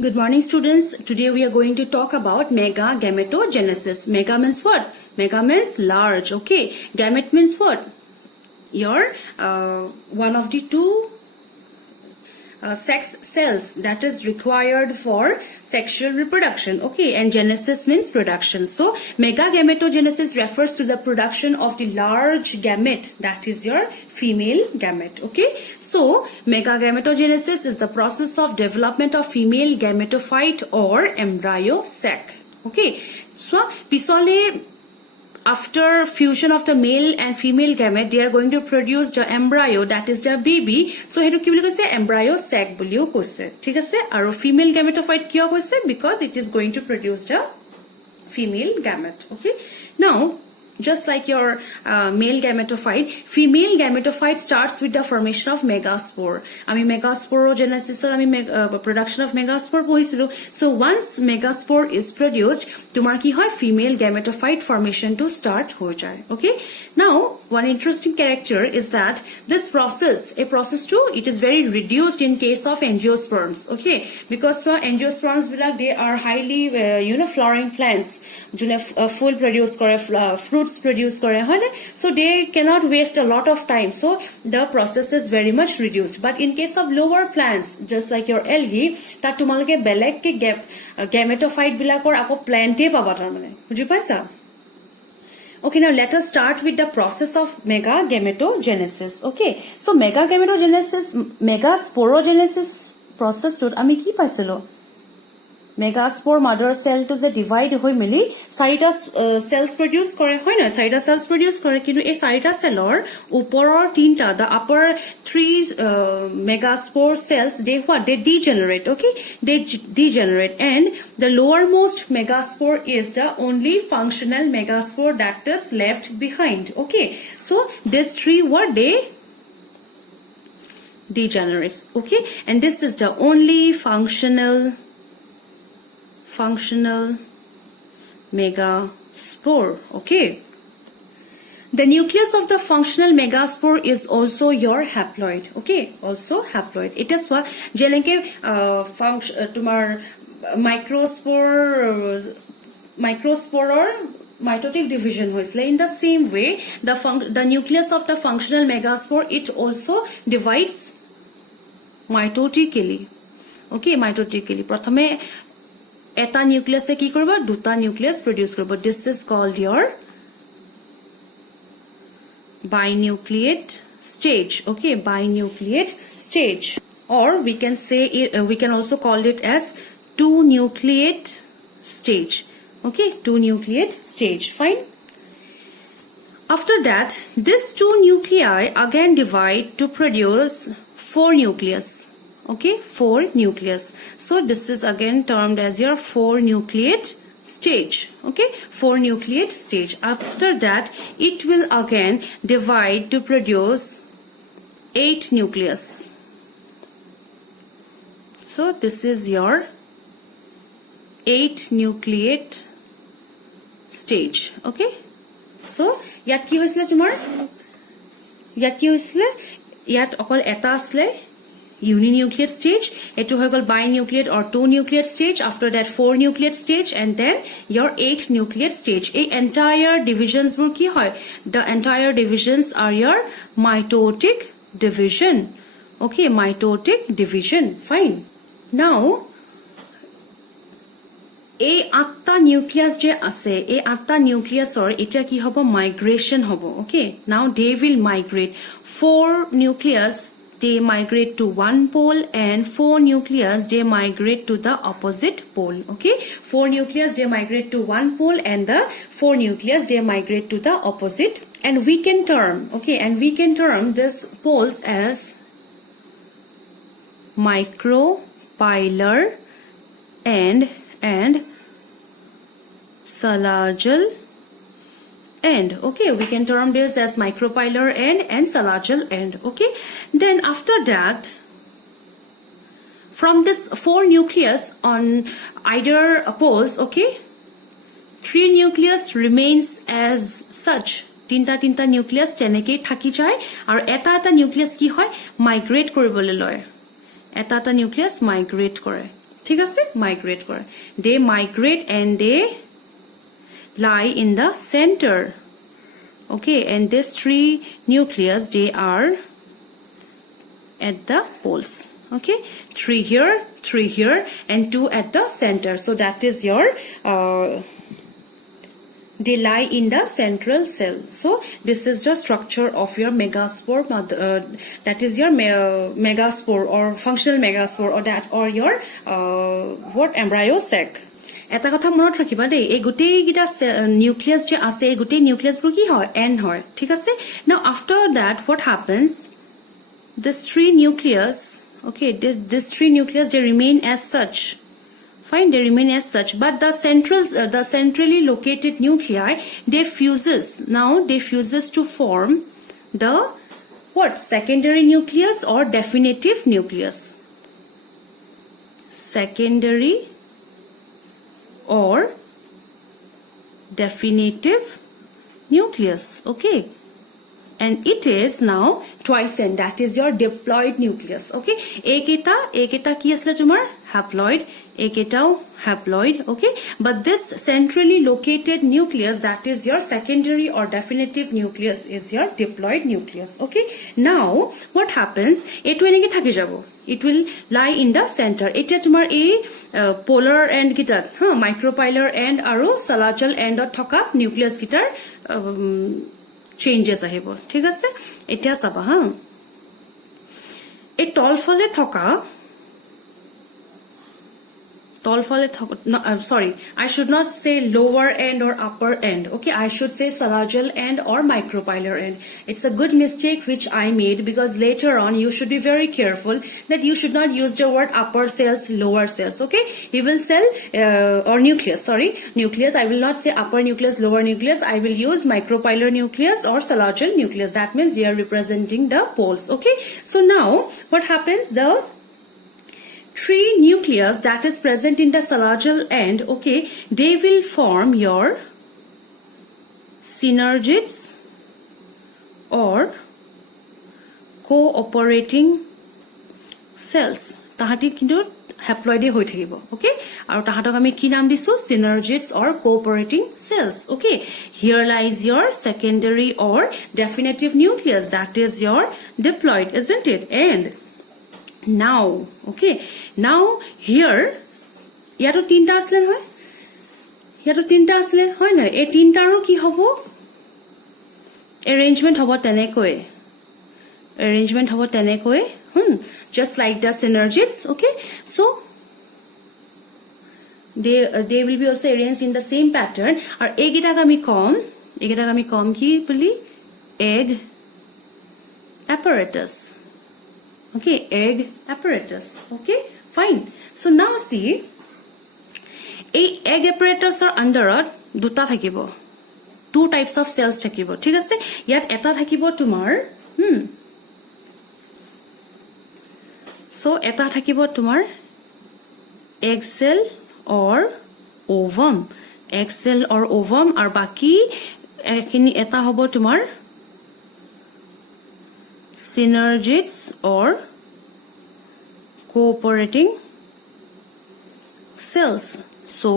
Good morning, students. Today we are going to talk about mega gametogenesis. Mega means what? Mega means large. Okay. Gamete means what? Your one of the two sex cells that is required for sexual reproduction. Okay. And genesis means production. So mega gametogenesis refers to the production of the large gamete, that is your female gamete. Okay. So mega gametogenesis is the process of development of female gametophyte or embryo sac. Okay. So pisole, after fusion of the male and female gamete, they are going to produce the embryo, that is the baby. So hetu ki boli koise embryo sac boliও koise. ঠিক আছে? আৰু female gametophyte কিয় koise? Because it is going to produce the female gamete. Okay. Now, just like your male gametophyte, female gametophyte starts with the formation of megaspore. Ami megasporogenesis or ami production of megaspore pohisilo. So once megaspore is produced, tumar ki hoy female gametophyte formation to start ho jay. Okay. Now, one interesting character is that this process, a process too, it is very reduced in case of angiosperms. Okay, because angiosperms, they are highly, flowering plants. Full produce kore, fruits produce kore, so they cannot waste a lot of time. So the process is very much reduced. But in case of lower plants, just like your algae, that tumaloke beleg ke gametophyte bilakor ako plante paba tarmane. Bujhi paisa? Okay, now let us start with the process of mega gametogenesis. Okay, so mega gametogenesis, megasporogenesis process to ami ki paisilo? Megaspore mother cell to the divide hoi mili sarita cells produce kore hoy na, sarita cells produce kore, kintu ei sarita cellor uporor tinta, the upper three megaspore cells, they what? They degenerate. Okay, they degenerate, and the lowermost megaspore is the only functional megaspore that is left behind. Okay, so these three what? They degenerates. Okay, and this is the only functional megaspore. Okay, the nucleus of the functional megaspore is also your haploid. Okay, also haploid. It is what jeneke tumar microspore or mitotic division hoisle. In the same way, the nucleus of the functional megaspore, it also divides mitotically. Okay, mitotically. Prathame eta nucleus e ki koribo, duta nucleus produce koribo. This is called your binucleate stage. Okay, binucleate stage, or we can say it, we can also call it as two nucleate stage. Okay, two nucleate stage. Fine. After that, these two nuclei again divide to produce four nucleus. Okay, four nucleus. So this is again termed as your four nucleate stage. Okay, four nucleate stage. After that, it will again divide to produce 8 nucleus. So this is your 8 nucleate stage. Okay, so yat ki hoisle tumar, yat ki hoisle, yat okol eta asle uninucleate stage, etu hoy gol binucleate or two nucleate stage. After that 4 nucleate stage, and then your 8 nucleate stage. A entire divisions bur ki hoy? The entire divisions are your mitotic division. Okay, mitotic division. Fine. Now, এই 8টা nucleus যে আছে, এই 8টা নিউক্লিয়াসৰ এটা কি হ'ব? Migration হ'ব. Okay, now they will migrate. 4 nucleus, they migrate to one pole, and 4 nucleus, they migrate to the opposite pole. Okay, 4 nucleus, they migrate to one pole, and the 4 nucleus, they migrate to the opposite. And we can term, okay, and we can term this poles as micropylar and salagal end. Okay, we can term this as micropylar end and salagal end. Okay, then after that, from this 4 nucleus on either poles, okay, 3 nucleus remains as such. তিনটা nucleus তেনেকেই থাকি যায়, আৰু এটা nucleus কি হয়? Migrate কৰিবলৈ লয়। এটা নিউক্লিয়াস মাইগ্রেট কৰে। ঠিক আছে migrate করে they migrate and they lie in the center okay and these three nucleus they are at the poles okay 3 here and 2 at the center so that is your they lie in the central cell so this is the structure of your megaspore that is your megaspore or functional megaspore or that or your what embryo sac এটা কথা মনত ৰাখিবা দেই এই গুটেই গিটা nucleus যে আছে এই গুটেই নিউক্লিয়াস বোৰ কি হয় n হয় ঠিক আছে now after that what happens this three nucleus okay this three nucleus they remain as such fine they remain as such but the centrally located nuclei they fuses to form the what secondary nucleus or definitive nucleus secondary or definitive nucleus okay and it is now twice n that is your diploid nucleus okay eketa ki asle tumar haploid eketao haploid okay but this centrally located nucleus that is your secondary or definitive nucleus is your diploid nucleus okay now what happens etu eneki thaki jabo it will lie in the center etia tumar a polar end gitat micropolar end aru salajal end ot thoka nucleus gitar changes আহিব ঠিক আছে এতিয়া চাবা এই তলফলে থকা sorry I should not say lower end or upper end okay I should say salajal end or micropolar end it's a good mistake which I made because later on you should be very careful that you should not use the word upper cells lower cells okay you will say or nucleus I will not say upper nucleus lower nucleus I will use micropolar nucleus or salajal nucleus that means they are representing the poles okay so now what happens the three nucleus that is present in the salajal end okay they will form your synergids or cooperating cells tahati kintu haploid hoi thakibo okay aru tahatok ami ki naam disu synergids or cooperating cells okay here lies your secondary or definitive nucleus that is your diploid isn't it and now okay now here yato tinta asle hoy na e tinta ro ki hobo arrangement hobo tenekoi just like the synergids okay so they will be also arranged in the same pattern or egita kami kom ki boli egg apparatus okay egg apparatus okay fine so now see a egg apparatus or under duta thakibo two types of cells thakibo thik ase yat eta thakibo tumar so eta thakibo tumar egg cell or ovum ar baki ekini eta hobo tumar synergids or cooperating cells so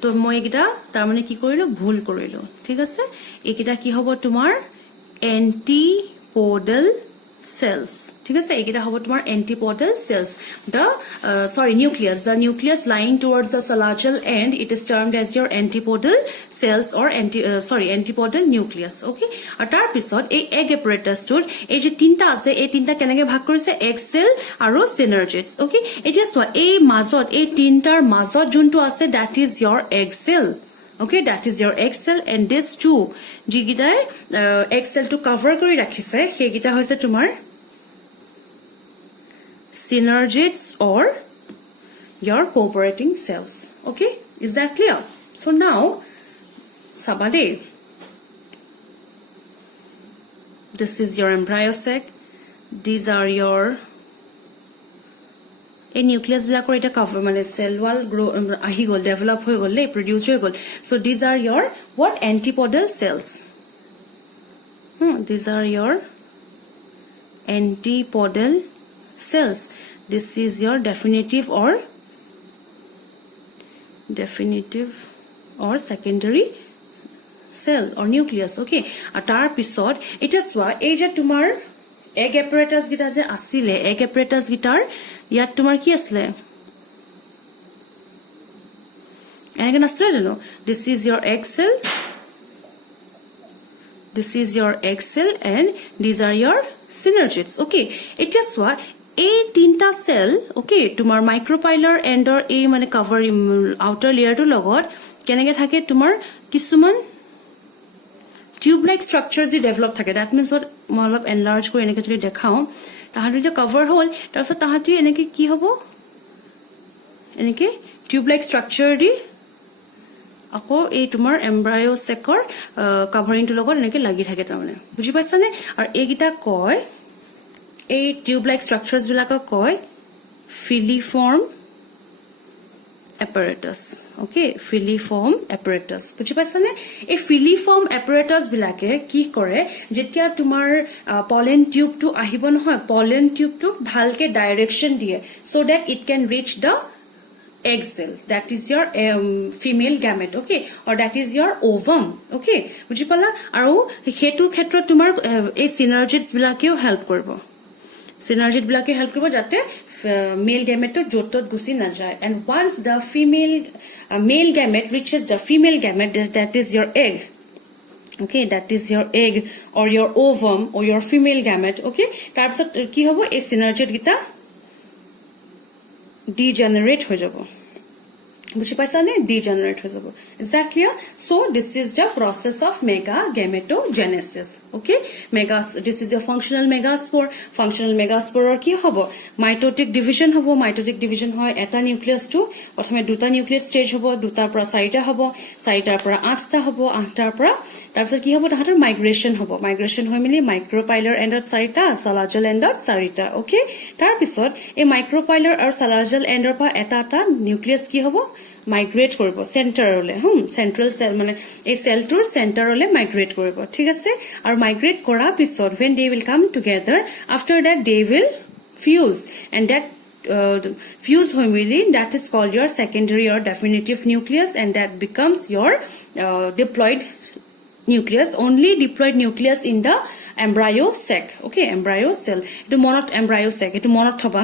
to moi ekita tar mane ki korilo bhul korilo thik ase ekita ki hobo tumar antipodal cells thik ase ekita hobo tumar antipodal cells the nucleus lying towards the salajal end it is termed as your antipodal cells or antipodal nucleus okay atar pisot ei egg apparatus tot ei je tinta ase ei tinta kenage bhag korise egg cell aro synergids okay etia so ei mazot ei tintar mazot juntu ase that is your egg cell okay that is your egg cell and this two jigidai egg cell to cover kori rakhise he gita hoise tumar synergids or your cooperating cells okay is that clear so now sabade this is your embryo sac these are your a nucleus bilakor eta cover mane cell wall grow ahi gol develop hoy gol produce hoy gol so these are your what antipodal cells these are your antipodal cells this is your definitive or definitive or secondary cell or nucleus. Okay, atar pisod eta swa ei je tumar egg apparatus gita je asile egg apparatus gitar yat tumar ki asle enake nasle jano this is your egg cell, this is your egg cell and these are your synergids. Okay, eta swa এই তিনটা sell ওকে তোমাৰ মাইক্ৰোপাইলাৰ এন্ডৰ এই মানে cover outer লেয়াৰটোৰ লগত কেনেকে থাকে তোমাৰ কিছুমান টিউব লাইক স্ট্ৰাকচাৰ যি ডেভেলপ থাকে দ্যাট মিন্স what মই অলপ এনলাৰ্জ কৰি এনেকে যদি দেখাও তাহাঁতৰ যে কভাৰ হ'ল তাৰপিছত তাহাঁতি এনেকে কি হ'ব এনেকে টিউব লাইক স্ট্ৰাকচাৰ দি আকৌ এই তোমাৰ এমব্ৰায়ো সেকৰ কভাৰিংটোৰ লগত এনেকে লাগি থাকে তাৰমানে বুজি পাইছানে আৰু এইগিটা কয় এই টিউব লাইক স্ট্ৰাকচাৰ্স বিলাকক কয় ফিলিফৰ্ম apparatus. Okay, filiform apparatus. বুজি পাইছানে এই ফিলিফৰ্ম apparatus বিলাকে কি কৰে যেতিয়া তোমাৰ pollen tube টো আহিব নহয় pollen tube টো ভালকে ডাইৰেকশন দিয়ে so that it can reach the egg cell, that is your female gamete. Okay, or that is your ovum. Okay, বুজি পালা আৰু হেতু ক্ষেত্ৰত তোমাৰ এই synergids বিলাকেও হেল্প কৰিব synergid বিলাকে হেল্প কৰিব যাতে male gamete jotot gusi na jay and once the female male gamete reaches the female gamete that is your egg. Okay, that is your egg or your ovum or your female gamete. Okay, tar pisot ki hobo ei synergid gita degenerate ho jabo বুঝি পাইছানে degenerate হৈ যাব is that clear so this is the process of megagametogenesis. Okay, this is your functional megaspore কি হ'ব mitotic division হয় এটা nucleus two প্ৰথমে দুটা নিউক্লিয়েট ষ্টেজ হ'ব দুটাৰ পৰা চাৰিটা হ'ব চাৰিটাৰ পৰা আঠটা হ'ব আঠটাৰ পৰা তাৰপিছত কি হ'ব তাহাঁতৰ মাইগ্ৰেশন হৈ মিলি মাইক্ৰোপাইলাৰ এন্ডত চাৰিটা সালাজল এন্ডত চাৰিটা ওকে তাৰ পিছত এই মাইক্ৰোপাইলাৰ আৰু সালাজল এন্ডৰ পৰা এটা নিউক্লিয়াস কি হ'ব মাইগ্ৰেট কৰিব সেন্টাৰলে সেন্ট্ৰেল সেল মানে এই সেলটোৰ সেন্টাৰলে মাইগ্ৰেট কৰিব ঠিক আছে আৰু মাইগ্ৰেট কৰা পিছত when they will come together after that they will fuse and that fuse homily that is called your secondary or definitive nucleus and that becomes your diploid nucleus, only diploid nucleus in the embryo sac. Okay, embryo cell etu monot embryo sac etu monot thoba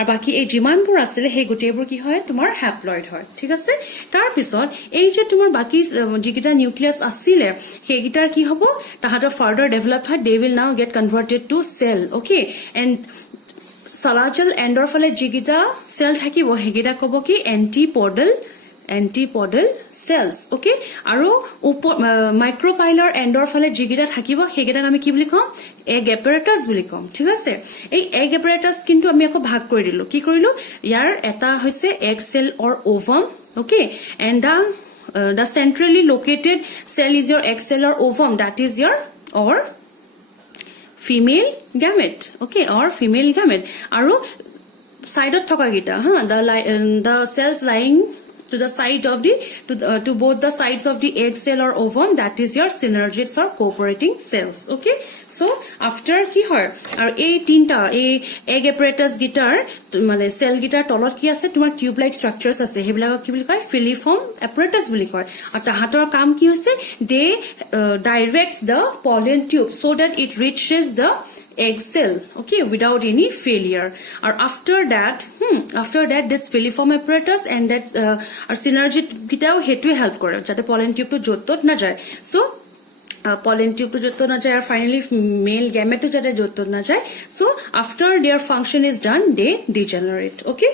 ar baki ei jiman pur asile he gotebur ki hoy tumar haploid hoy thik ase tar pisot ei je tumar baki jigita nucleus asile he gitar ki hobo tahator further develop hoy they will now get converted to cell. Okay, and salajal endor fale jigita cell thakibo hegita kobo ki antipodal cells. Okay, aru micropylar endor fale jigita thakibo hegita ami ki buli kom egg apparatus buli kom thik ase ei egg apparatus kintu ami ako bhag kori dilu ki korilu yar eta hoise egg cell or ovum. Okay, and the centrally located cell is your egg cell or ovum, that is your or female gamete. Okay, or female gamete aru side of thoka gita the cells lying to the side of the to both the sides of the egg cell or ovum, that is your synergids or cooperating cells. Okay, so after ki hoy ar ei tinta ei egg apparatus gitar mane cell gitar tolot ki ase tumar tube like structures ase hebla ki boli koy filiform apparatus boli koy ar tahator kaam ki hoise they direct the pollen tube so that it reaches the egg cell. Okay, without any failure. Or after that this filiform apparatus and that our synergid gitao hetu help kore jate pollen tube to jotot na jay so pollen tube to jotot na jay and finally male gamete to jate jotot na jay so after their function is done they degenerate. Okay.